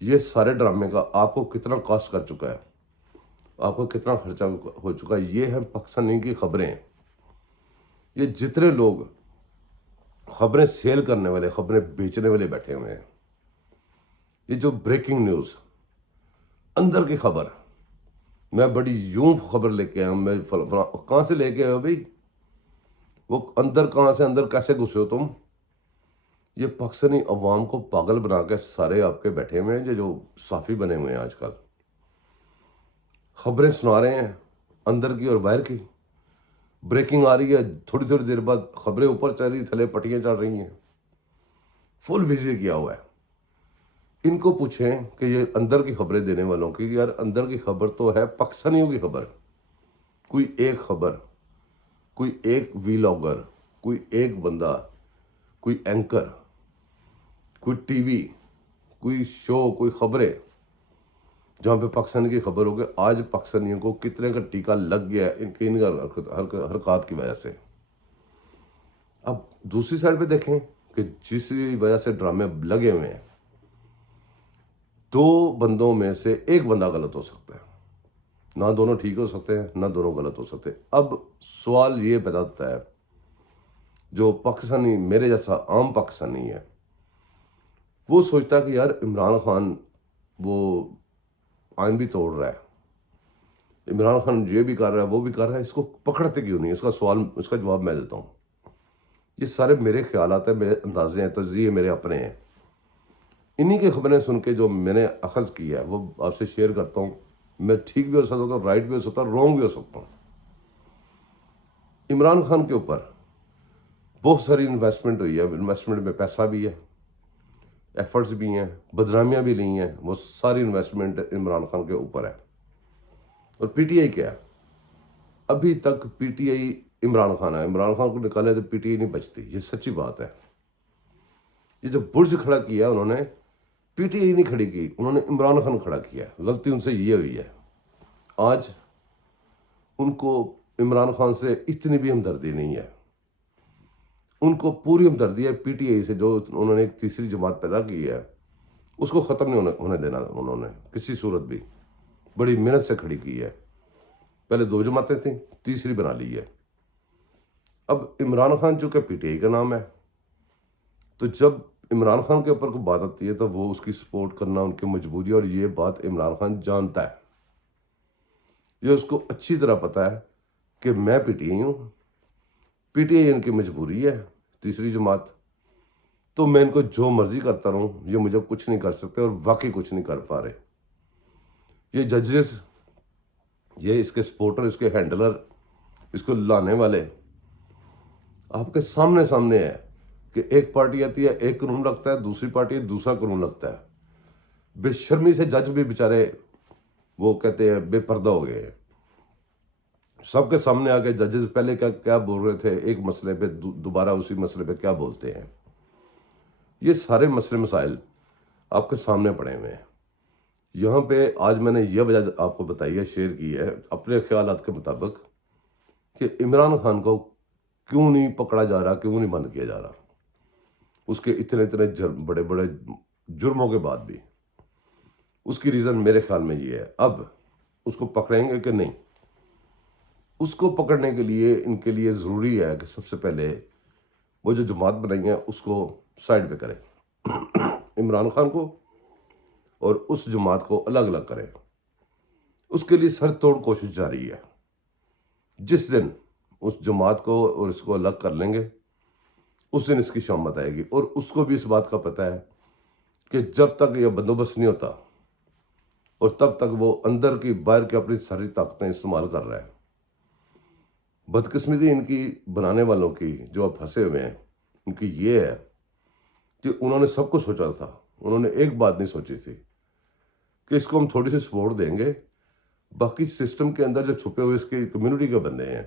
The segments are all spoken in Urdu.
یہ سارے ڈرامے کا آپ کو کتنا کاسٹ کر چکا ہے، آپ کو کتنا خرچہ ہو چکا ہے؟ یہ ہیں پاکستانی کی خبریں۔ یہ جتنے لوگ خبریں سیل کرنے والے، خبریں بیچنے والے بیٹھے ہوئے ہیں، یہ جو بریکنگ نیوز، اندر کی خبر، میں بڑی یوں خبر لے کے آیا ہوں، میں کہاں سے لے کے آیا بھائی؟ وہ اندر کہاں سے، اندر کیسے گھسے ہو تم؟ یہ پاکستانی عوام کو پاگل بنا کے سارے آپ کے بیٹھے ہوئے ہیں، یہ جو صحافی بنے ہوئے ہیں آج کل، خبریں سنا رہے ہیں اندر کی اور باہر کی۔ بریکنگ آ رہی ہے، تھوڑی تھوڑی دیر بعد خبریں اوپر چل رہی، تھلے پٹیاں چل رہی ہیں، فل بزی کیا ہوا ہے۔ ان کو پوچھیں کہ یہ اندر کی خبریں دینے والوں کی، یار اندر کی خبر تو ہے پاکستانیوں کی خبر، کوئی ایک خبر، کوئی ایک ویلاگر، کوئی ایک بندہ، کوئی اینکر، کوئی ٹی وی، کوئی شو، کوئی خبریں جہاں پہ پاکستان کی خبر ہو کہ آج پاکستانیوں کو کتنے کا ٹیکہ لگ گیا ہے ان حرکات کی وجہ سے۔ اب دوسری سائڈ پہ دیکھیں کہ جس وجہ سے ڈرامے لگے ہوئے ہیں، دو بندوں میں سے ایک بندہ غلط ہو سکتا ہے، نہ دونوں ٹھیک ہو سکتے ہیں، نہ دونوں غلط ہو سکتے ہیں۔ اب سوال یہ پیدا ہوتا ہے، جو پاکستانی میرے جیسا عام پاکستانی ہے، وہ سوچتا ہے کہ یار عمران خان وہ آئین بھی توڑ رہا ہے، عمران خان یہ بھی کر رہا ہے، وہ بھی کر رہا ہے، اس کو پکڑتے کیوں نہیں؟ اس کا سوال، اس کا جواب میں دیتا ہوں۔ یہ سارے میرے خیالات ہیں، میرے اندازے ہیں، تجزیے میرے اپنے ہیں، انہی کی خبریں سن کے جو میں نے اخذ کیا ہے وہ آپ سے شیئر کرتا ہوں۔ میں ٹھیک بھی ہو سکتا ہوں، رائٹ بھی ہو سکتا ہوں، رونگ بھی ہو سکتا ہوں۔ عمران خان کے اوپر بہت ساری انویسٹمنٹ ہوئی ہے، انویسٹمنٹ میں پیسہ بھی ہے، ایفرٹس بھی ہیں، بدنامیاں بھی لی ہیں، وہ ساری انویسٹمنٹ عمران خان کے اوپر ہے۔ اور پی ٹی آئی کیا ہے؟ ابھی تک P T I Imran Khan ہے، عمران خان کو نکالے تو پی ٹی آئی نہیں بچتی، یہ سچی بات ہے۔ یہ جو برج کھڑا کیا انہوں نے، پی ٹی آئی نہیں کھڑی کی، انہوں نے عمران خان کھڑا کیا، غلطی ان سے یہ ہوئی ہے۔ آج ان کو عمران خان سے اتنی بھی ہمدردی نہیں ہے، ان کو پوری ہمدردی ہے پی ٹی آئی سے، جو انہوں نے ایک تیسری جماعت پیدا کی ہے، اس کو ختم نہیں ہونے دینا انہوں نے کسی صورت بھی، بڑی محنت سے کھڑی کی ہے۔ پہلے دو جماعتیں تھیں، تیسری بنا لی ہے۔ اب عمران خان چونکہ پی ٹی آئی کا نام ہے، تو جب عمران خان کے اوپر کوئی بات آتی ہے تو وہ اس کی سپورٹ کرنا ان کی مجبوری ہے، اور یہ بات عمران خان جانتا ہے، یہ اس کو اچھی طرح پتہ ہے کہ میں پی ٹی آئی ہوں، پی ٹی آئی ان کی مجبوری ہے، تیسری جماعت، تو میں ان کو جو مرضی کرتا رہوں، یہ مجھے کچھ نہیں کر سکتے، اور واقعی کچھ نہیں کر پا رہے۔ یہ ججز، یہ اس کے سپورٹر، اس کے ہینڈلر، اس کو لانے والے آپ کے سامنے ہے کہ ایک پارٹی آتی ہے، ایک قانون لگتا ہے، دوسری پارٹی دوسرا قانون لگتا ہے۔ بے شرمی سے جج بھی بیچارے وہ کہتے ہیں بے پردہ ہو گئے ہیں، سب کے سامنے آ کے ججز پہلے کیا بول رہے تھے ایک مسئلے پہ، دوبارہ اسی مسئلے پہ کیا بولتے ہیں۔ یہ سارے مسئلے مسائل آپ کے سامنے پڑے ہوئے ہیں۔ یہاں پہ آج میں نے یہ وجہ آپ کو بتائی ہے، شیئر کی ہے اپنے خیالات کے مطابق، کہ عمران خان کو کیوں نہیں پکڑا جا رہا، کیوں نہیں بند کیا جا رہا، اس کے اتنے بڑے بڑے جرموں کے بعد بھی۔ اس کی ریزن میرے خیال میں یہ ہے، اب اس کو پکڑیں گے کہ نہیں؟ اس کو پکڑنے کے لیے ان کے لیے ضروری ہے کہ سب سے پہلے وہ جو جماعت بنائی ہے اس کو سائڈ پہ کریں، عمران خان کو اور اس جماعت کو الگ الگ کریں۔ اس کے لیے سر توڑ کوشش جاری ہے۔ جس دن اس جماعت کو اور اس کو الگ کر لیں گے، اس دن اس کی شامت آئے گی، اور اس کو بھی اس بات کا پتہ ہے کہ جب تک یہ بندوبست نہیں ہوتا اور تب تک وہ اندر کی باہر کی اپنی ساری طاقتیں استعمال کر رہا ہے۔ بدقسمتی ان کی بنانے والوں کی، جو اب پھنسے ہوئے ہیں، ان کی یہ ہے کہ انہوں نے سب کو سوچا تھا، انہوں نے ایک بات نہیں سوچی تھی کہ اس کو ہم تھوڑی سی سپورٹ دیں گے، باقی سسٹم کے اندر جو چھپے ہوئے اس کی کمیونٹی کے بندے ہیں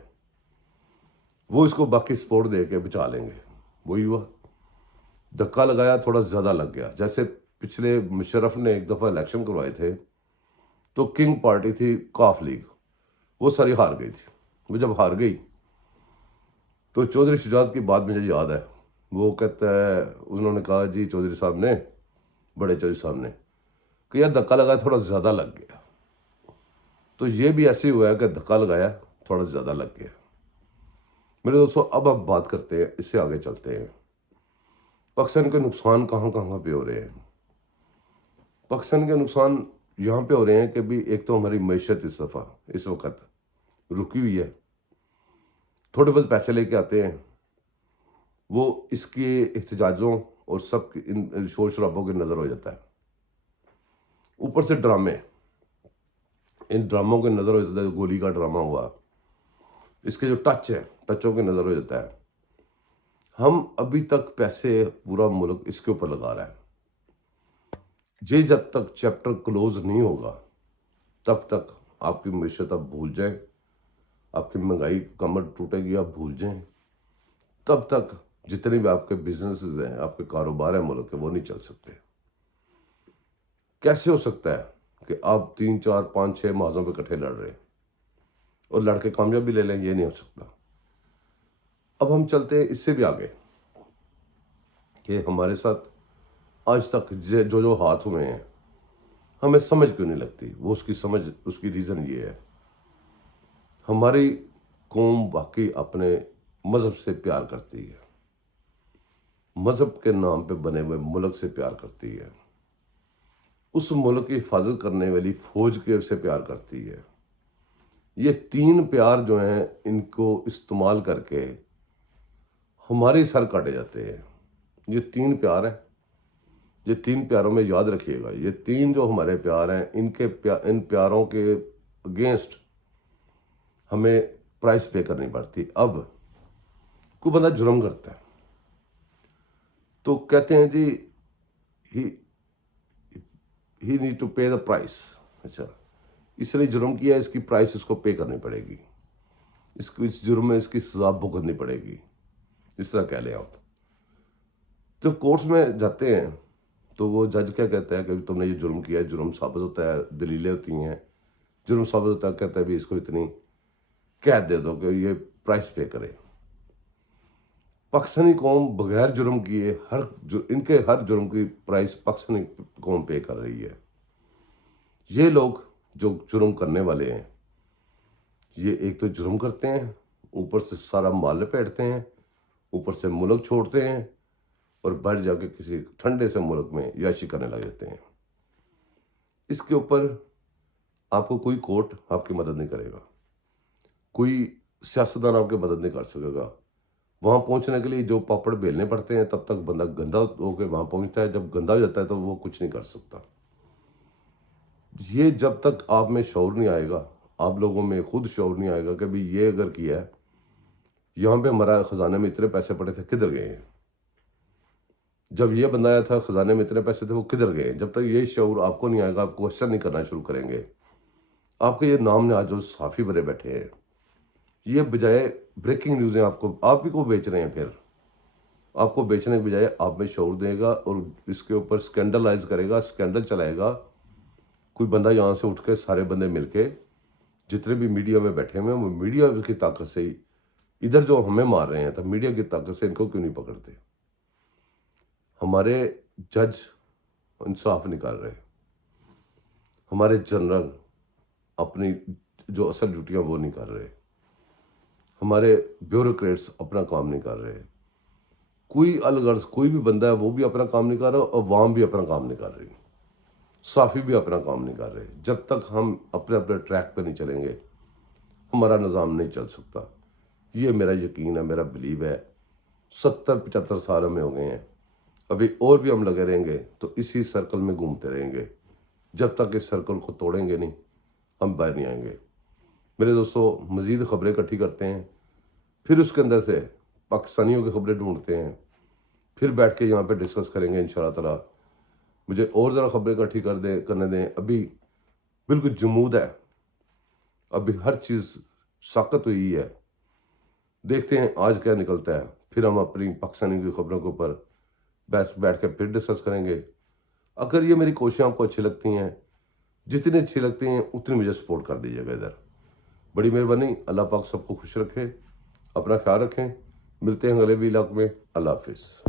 وہ اس کو باقی سپورٹ دے کے بچا لیں گے۔ وہی ہوا، دھکا لگایا، تھوڑا زیادہ لگ گیا۔ جیسے پچھلے مشرف نے ایک دفعہ الیکشن کروائے تھے تو کنگ پارٹی تھی کاف لیگ، وہ ساری ہار گئی تھی۔ وہ جب ہار گئی تو چودھری شجاعت کی بات مجھے یاد ہے، وہ کہتا ہے، انہوں نے کہا جی چودھری صاحب نے، بڑے چودھری صاحب نے کہ یار دھکا لگایا تھوڑا زیادہ لگ گیا. تو یہ بھی ایسے ہی ہوا ہے کہ دھکا لگایا تھوڑا زیادہ لگ گیا. میرے دوستو اب ہم بات کرتے ہیں، اس سے آگے چلتے ہیں. پاکستان کے نقصان کہاں کہاں پہ ہو رہے ہیں. پاکستان کے نقصان یہاں پہ ہو رہے ہیں کہ بھی ایک تو ہماری معیشت اس وقت رکی ہوئی ہے. تھوڑے بہت پیسے لے کے آتے ہیں، وہ اس کے احتجاجوں اور سب ان شور شرابوں کی نظر ہو جاتا ہے. اوپر سے ڈرامے، ان ڈراموں کے نظر ہو جاتا ہے. گولی کا ڈرامہ ہوا، اس کے جو ٹچ ہے، ٹچوں کے نظر ہو جاتا ہے. ہم ابھی تک پیسے پورا ملک اس کے اوپر لگا رہا ہے. یہ جب تک چیپٹر کلوز نہیں ہوگا تب تک آپ کی معیشت آپ بھول جائیں، آپ کی مہنگائی کمر ٹوٹے گی آپ بھول جائیں. تب تک جتنے بھی آپ کے بزنسز ہیں، آپ کے کاروبار ہیں ملک کے، وہ نہیں چل سکتے. کیسے ہو سکتا ہے کہ آپ 3 4 5 6 محاذوں پہ اکٹھے لڑ رہے ہیں اور لڑ کے کامیابی لے لیں؟ یہ نہیں ہو سکتا. اب ہم چلتے ہیں اس سے بھی آگے کہ ہمارے ساتھ آج تک جو ہاتھ ہوئے ہیں ہمیں سمجھ کیوں نہیں لگتی. وہ اس کی ریزن یہ ہے، ہماری قوم واقعی اپنے مذہب سے پیار کرتی ہے، مذہب کے نام پہ بنے ہوئے ملک سے پیار کرتی ہے، اس ملک کی حفاظت کرنے والی فوج کے سے پیار کرتی ہے. یہ 3 پیار جو ہیں ان کو استعمال کر کے ہمارے سر کاٹے جاتے ہیں. یہ 3 پیار ہیں، یہ 3 پیاروں میں یاد رکھیے گا، یہ 3 جو ہمارے پیار ہیں ان پیاروں کے اگینسٹ ہمیں پرائس پے کرنی پڑتی. اب کوئی بندہ جرم کرتا ہے تو کہتے ہیں جی he need to pay the price. اچھا، اس نے جرم کیا ہے، اس کی پرائس اس کو پے کرنی پڑے گی، اس جرم میں اس کی سزا بھگتنی پڑے گی. اس طرح کہہ لیں آپ. جب کورٹس میں جاتے ہیں تو وہ جج کیا کہتا ہے کہ تم نے یہ جرم کیا ہے، جرم ثابت ہوتا ہے، دلیلیں ہوتی ہیں، جرم ثابت ہوتا ہے، کہتا ہے بھی اس کو اتنی قید دے دو کہ یہ پرائس پے کرے. پاکستانی قوم بغیر جرم کیے ان کے ہر جرم کی پرائس پاکستانی قوم پے کر رہی ہے. یہ لوگ جو جرم کرنے والے ہیں، یہ ایک تو جرم کرتے ہیں، اوپر سے سارا مال لپیٹتے ہیں، اوپر سے ملک چھوڑتے ہیں اور باہر جا کے کسی ٹھنڈے سے ملک میں عیاشی کرنے لگ جاتے ہیں. اس کے اوپر آپ کو کوئی کورٹ آپ کی مدد نہیں کرے گا، کوئی سیاستدان آپ کی مدد نہیں کر سکے گا. وہاں پہنچنے کے لیے جو پاپڑ بیلنے پڑتے ہیں، تب تک بندہ گندا ہو کے وہاں پہنچتا ہے. جب گندا ہو جاتا ہے تو وہ کچھ نہیں کر سکتا. یہ جب تک آپ میں شعور نہیں آئے گا، آپ لوگوں میں خود شعور نہیں آئے گا کہ بھی یہ اگر کیا ہے، یہاں پہ ہمارا خزانے میں اتنے پیسے پڑے تھے، کدھر گئے ہیں؟ جب یہ بندہ آیا تھا خزانے میں اتنے پیسے تھے، وہ کدھر گئے ہیں؟ جب تک یہ شعور آپ کو نہیں آئے گا، آپ کوشچن نہیں کرنا شروع کریں گے. آپ کے یہ نام نے آج جو صحافی بنے بیٹھے ہیں، یہ بجائے بریکنگ نیوزیں آپ ہی کو بیچ رہے ہیں. پھر آپ کو بیچنے کے بجائے آپ میں شعور دے گا اور اس کے اوپر سکینڈلائز کرے گا، سکینڈل چلائے گا. کوئی بندہ یہاں سے اٹھ کے سارے بندے مل کے جتنے بھی میڈیا میں بیٹھے ہوئے ہیں، وہ میڈیا کی طاقت سے ہی ادھر جو ہمیں مار رہے ہیں، تو میڈیا کی طاقت سے ان کو کیوں نہیں پکڑتے؟ ہمارے جج انصاف نہیں کر رہے، ہمارے جنرل اپنی جو اصل ڈیوٹیاں وہ نہیں کر رہے، ہمارے بیوروکریٹس اپنا کام نہیں کر رہے. کوئی الغرض کوئی بھی بندہ ہے وہ بھی اپنا کام نہیں کر رہا، اور عوام بھی اپنا کام نہیں کر رہی، صحافی بھی اپنا کام نہیں کر رہے. جب تک ہم اپنے ٹریک پہ نہیں چلیں گے، ہمارا نظام نہیں چل سکتا. یہ میرا یقین ہے، میرا بلیو ہے. 70 75 سال ہمیں ہو گئے ہیں، ابھی اور بھی ہم لگے رہیں گے تو اسی سرکل میں گھومتے رہیں گے. جب تک اس سرکل کو توڑیں گے نہیں، ہم باہر نہیں آئیں گے. میرے دوستو، مزید خبریں اکٹھی کرتے ہیں، پھر اس کے اندر سے پاکستانیوں کی خبریں ڈھونڈتے ہیں، پھر بیٹھ کے یہاں پہ ڈسکس کریں گے انشاءاللہ تعالیٰ. مجھے اور ذرا خبریں اکٹھی کرنے دیں. ابھی بالکل جمود ہے، ابھی ہر چیز ساقط ہوئی ہے. دیکھتے ہیں آج کیا نکلتا ہے. پھر ہم اپنی پاکستانی کی خبروں کے اوپر بیٹھ کے پھر ڈسکس کریں گے. اگر یہ میری کوششیں آپ کو اچھی لگتی ہیں، جتنی اچھی لگتی ہیں اتنی مجھے سپورٹ کر دیجیے گا. ادھر بڑی مہربانی. اللہ پاک سب کو خوش رکھے، اپنا خیال رکھیں. ملتے ہیں اگلے ولاگ میں. اللہ حافظ.